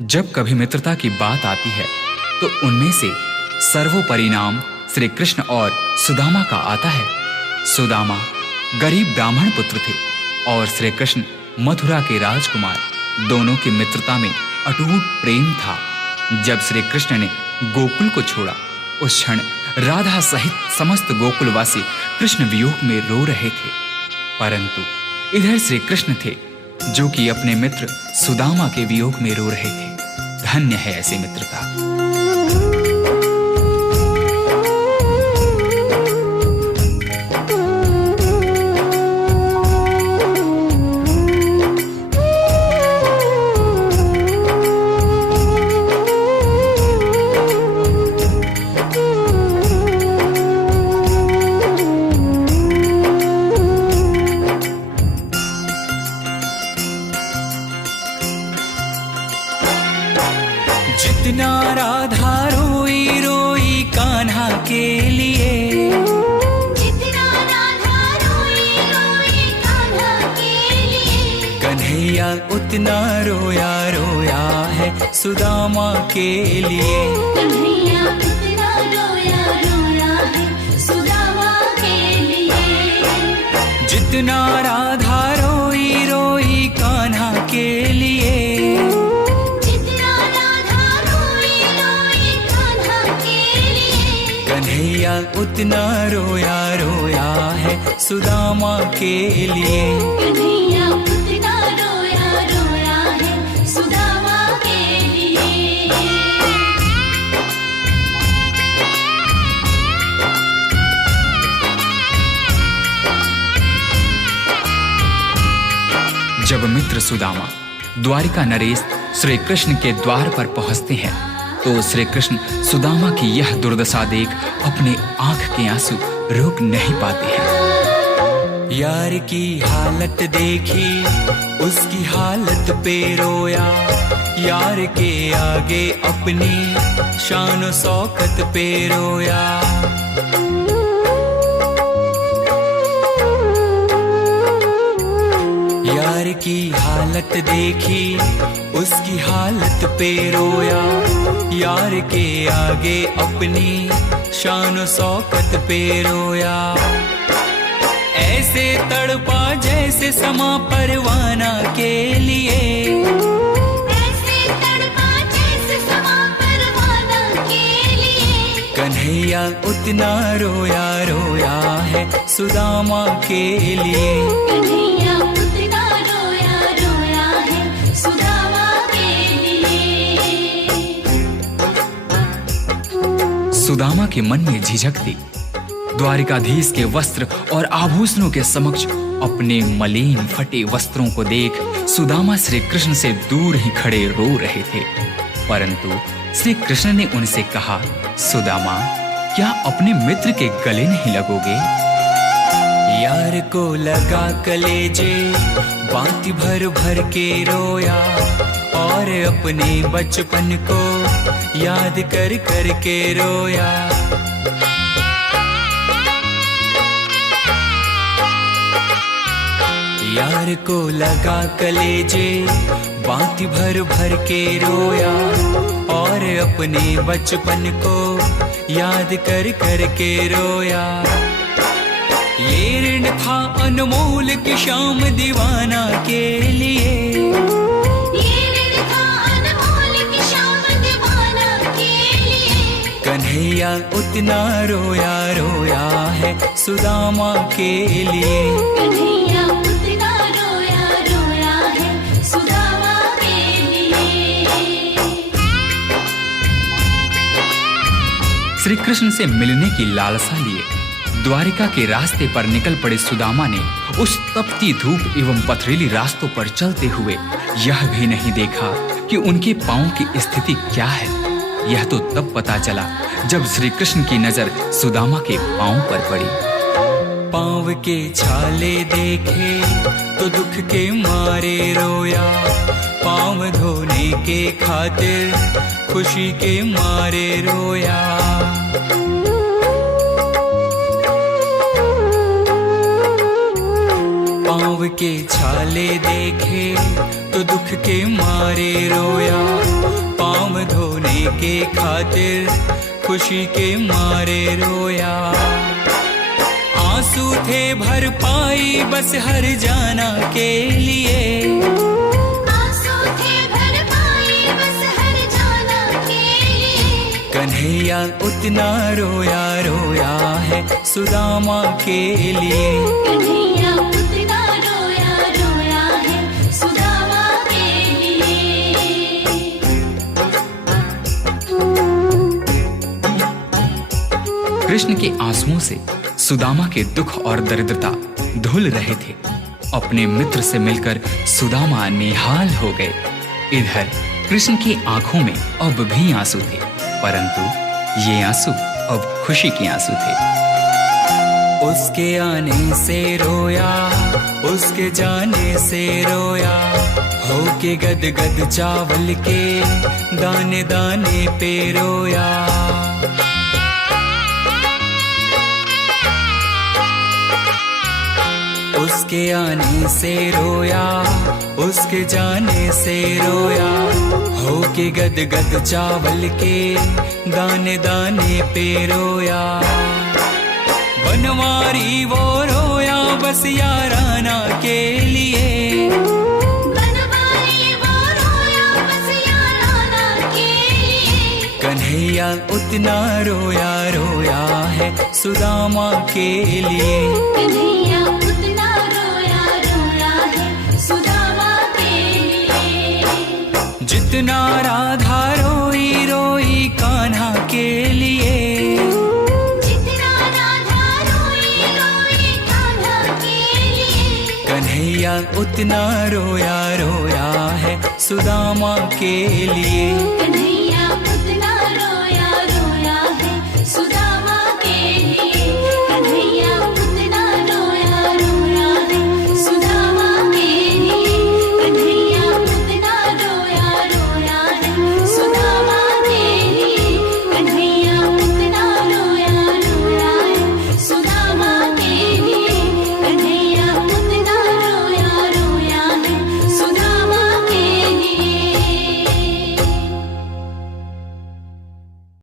जब कभी मित्रता की बात आती है तो उनमें से सर्वोपरि नाम श्री कृष्ण और सुदामा का आता है। सुदामा गरीब ब्राह्मण पुत्र थे और श्री कृष्ण मथुरा के राजकुमार। दोनों की मित्रता में अटूट प्रेम था। जब श्री कृष्ण ने गोकुल को छोड़ा, उस क्षण राधा सहित समस्त गोकुलवासी कृष्ण वियोग में रो रहे थे। परंतु इधर श्री कृष्ण थे जो कि अपने मित्र सुदामा के वियोग में रो रहे थे। धन्य है ऐसी मित्रता। जितना राधा रोई रोई कान्हा के लिए, जितना राधा रोई रोई कान्हा के लिए, कन्हैया उतना रोया रोया है सुदामा के लिए। कन्हैया उतना रोया रोया है सुदामा के लिए। जितना राधा रोई रोई कान्हा के लिए, जितना राधा रोई रोई कान्हा के लिए, कन्हैया उतना रोया रोया है सुदामा के लिए। कन्हैया उतना रोया रोया है सुदामा के लिए। जब मित्र सुदामा द्वारिका नरेश श्री कृष्ण के द्वार पर पहुंचते हैं तो श्री कृष्ण सुदामा की यह दुर्दशा देख अपने आंख के आंसू रोक नहीं पाते हैं। यार की हालत देखी, उसकी हालत पे रोया। यार के आगे अपनी शान शौकत पे रोया। यार की हालत देखी, उसकी हालत पे रोया। यार के आगे अपनी शान शौकत पे रोया। ऐसे तड़पा जैसे समा परवाना के लिए, ऐसे तड़पा जैसे समा परवाना के लिए। कन्हैया उतना रोया रोया है सुदामा के लिए। कन्हैया उतना रोया रोया है सुदामा के लिए। सुदामा के मन में झिझक थी। द्वारिकाधीश के वस्त्र और आभूषणों के समक्ष अपने मलिन फटे वस्त्रों को देख सुदामा श्री कृष्ण से दूर ही खड़े रो रहे थे। परंतु श्री कृष्ण ने उनसे कहा, सुदामा, क्या अपने मित्र के गले नहीं लगोगे? यार को लगा कलेजे, बाती भर भर के रोया। और अपने बचपन को याद कर कर के रोया। यार को लगा कलेजे, बाती भर भर के रोया। और अपने बचपन को याद कर कर के रोया। ये ऋण था अनमोल की शाम दीवाना के लिए। ये ऋण था अनमोल की शाम दीवाना के लिए। कन्हैया उतना रोया रोया है सुदामा के लिए। कन्हैया उतना रोया रोया है सुदामा के लिए। श्री कृष्ण से मिलने की लालसा लिए द्वारिका के रास्ते पर निकल पड़े सुदामा ने उस तपती धूप एवं पथरीली रास्तों पर चलते हुए यह भी नहीं देखा कि उनके पांव की स्थिति क्या है। यह तो तब पता चला जब श्री कृष्ण की नजर सुदामा के पांव पर पड़ी। पाँव के छाले देखे तो दुख के मारे रोया। पाँव धोने के खातिर खुशी के मारे रोया। पाँव के छाले देखे तो दुख के मारे रोया। के खातिर खुशी के मारे रोया। आंसू थे भर पाई बस हर जाना के लिए, आंसू थे भर पाई बस हर जाना के लिए। कन्हैया उतना रोया रोया है सुदामा के लिए। कन्हैया उतना रोया रोया है सुदामा के लिए। कृष्ण के आंसुओं से सुदामा के दुख और दरिद्रता धुल रहे थे। अपने मित्र से मिलकर सुदामा निहाल हो गए। इधर कृष्ण की आंखों में अब भी आंसू थे, परंतु ये आंसू अब खुशी के आंसू थे। उसके आने से रोया, उसके जाने से रोया, होके गद गद चावल के दाने दाने पे रोया। उसके आने से रोया, उसके जाने से रोया, होके गद गद चावल के दाने दाने पे रोया। बनवारी वो रोया बस याराना के लिए, बनवारी वो रोया बस याराना के लिए। कन्हैया उतना रोया रोया है सुदामा के लिए। कन्हैया उतना रोया रोया है सुदामा के लिए। जितना राधा रोई रोई कान्हा के लिए, जितना राधा रोई रोई कान्हा के लिए। कन्हैया उतना रोया रोया है सुदामा के लिए।